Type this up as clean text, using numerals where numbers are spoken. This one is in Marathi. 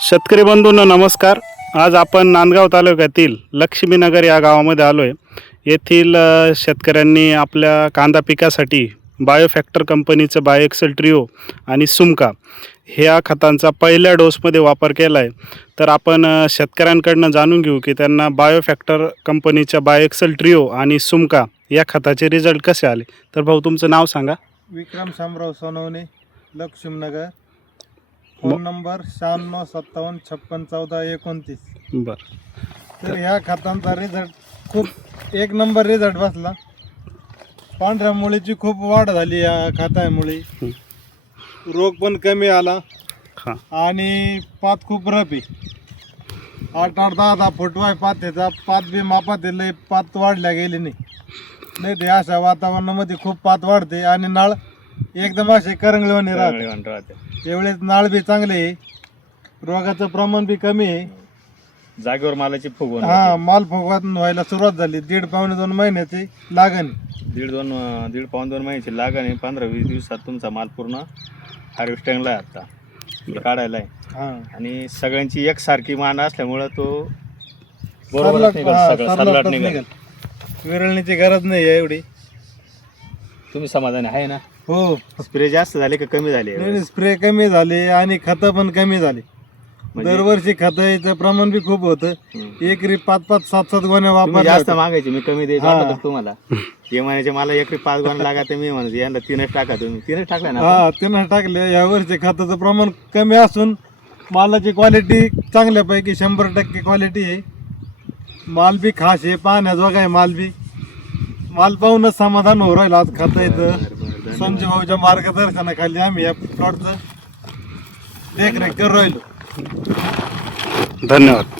शेतकरी बंधूंनो नमस्कार. आज आपण नांदगाव तालुक्यातील लक्ष्मीनगर या गावामध्ये आलो आहे. येथील शेतकऱ्यांनी आपल्या कांदा पिकासाठी बायोफॅक्टर कंपनीचं बायोएक्सेल ट्रिओ आणि सुमका ह्या खतांचा पहिल्या डोसमध्ये वापर केला आहे. तर आपण शेतकऱ्यांकडनं जाणून घेऊ की त्यांना बायोफॅक्टर कंपनीच्या बायोएक्सेल ट्रिओ आणि सुमका या खताचे रिझल्ट कसे आले. तर भाऊ तुमचं नाव सांगा. विक्रम शामराव सोनवणे, लक्ष्मीनगर. Phone number 9657561429. बरं. तर ह्या खतांचा रिझल्ट खूप एक नंबर रिझल्ट बसला. पांढऱ्या मुळीची खूप वाढ झाली या खतामुळे. रोग पण कमी आला हां आणि पात खूप रफ आहे. 8-8, 10-10 फूट वाय पात त्याचा पात बी मापात लय पात वाढल्या गेली नाही ते अशा वातावरणामध्ये खूप पात वाढते आणि नाळ एकदम असे करंगळवणी राहते. एवढेच नाळ बी चांगले आहे. रोगाचं प्रमाण बी कमी आहे. जागेवर मालाची फुगवण माल फुगवण व्हायला सुरुवात झाली. 1.5-2 महिन्याची लागण. 1.5-2 महिन्याची लागण आहे. 15-20 दिवसात तुमचा माल पूर्ण हार्वेस्टिंगला आहे. आता काढायला आहे. आणि सगळ्यांची एकसारखी मान असल्यामुळं तो बरोबर सरलाट निघेल. विरळण्याची गरज नाही आहे एवढी. तुम्ही समाधानी आहे ना? हो. स्प्रे जास्त झाले का कमी झाले? स्प्रे कमी झाले आणि खतं पण कमी झाली. दरवर्षी खताचं प्रमाण बी खूप होतं. एकरी 5-5, 7-7 गोण्या वापर जास्त मागायचे. मी कमी द्यायचं तुम्हाला. हे महिन्याचे मला एकरी 5 गोण्या लागायचे. मी म्हणतो यांना 3च टाका. तुम्ही 3च टाकल्या ना? 3च टाकले. यावर्षी खताचं प्रमाण कमी असून मालाची क्वालिटी चांगल्यापैकी 100% क्वालिटी आहे. माल बी खास आहे. पाहण्याजोगा आहे माल बी. माल पाहूनच समाधान होऊ राहिलं. आज खाता येतं. संजय भाऊच्या मार्गदर्शनाखाली आम्ही या प्लॉटचं देखरेख करू राहिलो. धन्यवाद.